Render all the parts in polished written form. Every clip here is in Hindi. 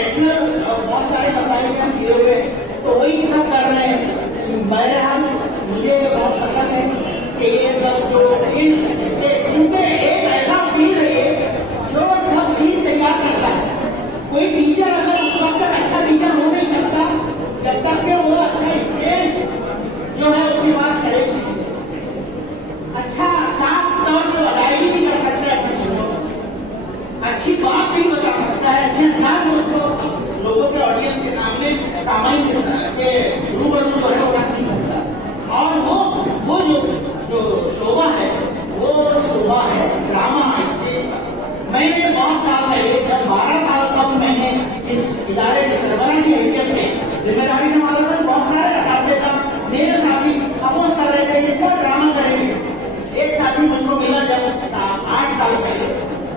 एक्चुअल बहुत सारे मसाले हम किए हुए तो वही सब कर रहे हैं। बहरहाल मुझे बहुत पसंद है कि ये सब जो क्योंकि एक ऐसा फील्ड है जो सब फील्ड तैयार करता है। कोई टीचर अगर उस वक्त अच्छा टीचर हो नहीं सकता जब तक कि वो अच्छा स्टेज जो है उसके पास करेगी, अच्छा साफ तौर पर अदायगी नहीं कर सकता अपनी चीजों को, अच्छी बात नहीं बता सकता है, अच्छे अंदाज में उसको लोगों के ऑडियंस के सामने सामान्य के रूबरू बात नहीं करता। और वो जो शोभा है वो शोभा है ड्रामा स्टेज का। मैंने बहुत साल पहले जब 12 साल तक मैंने इस इदारे के सरबराह की हैसियत से जिम्मेदारी संभाला था, बहुत सारे असातिज़ था मेरे साथी अपोज कर रहे थे ये सब ड्रामा करेंगे। एक साथी मुझको मिला जब 8 साल पहले,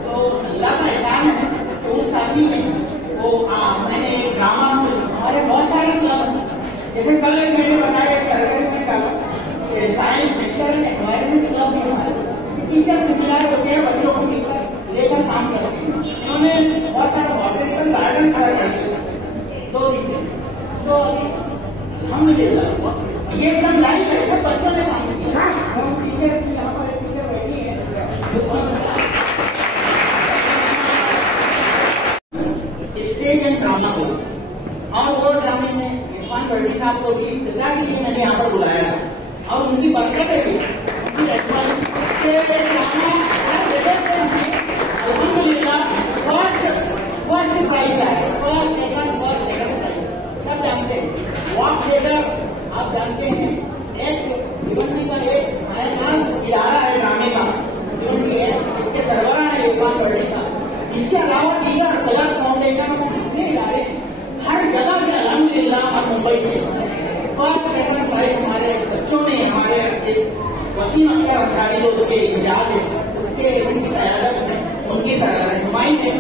तो अल्लाह का एहसान है तो उस साथी ने वो मैंने ड्रामा हमारे बहुत सारे क्लब जैसे कल एक मैंने बताया साइंस फिजिकल एनवायरमेंट क्लब भी हमारे टीचर तैयार होते हैं बच्चों को लेकर काम करते हैं। उन्होंने बहुत सारा बॉटनिकल गार्डन खड़ा कर दिया तो हम ये एकदम लाइव है, सब बच्चों ने काम किया। टीचर यहाँ पर टीचर बैठी है स्टेज एंड ड्रामा को, और वो ड्रामे में इरफान बर्डी साहब को भी सजा के लिए मैंने यहाँ पर बुलाया और उनकी बरकत है उनकी अल्हम्दुलिल्लाह फर्स्ट प्राइज है, first second first second prize सब जानते हैं। वॉट लेकर आप जानते हैं एक भिवंडी का एक आयान इदारा है ड्रामे का भिवंडी है, इसके सरबराह है इरफान बर्डी साहब। इसके अलावा दीगर कलर फाउंडेशन और जितने इदारे हर जगह के अल्हम्दुलिल्लाह और मुंबई में फर्स्ट सेकंड प्राइज हमारे बच्चों ने हमारे वसीम अख्तर अंसारी जो उसके इजाज है उसके उनकी नुमाइंद है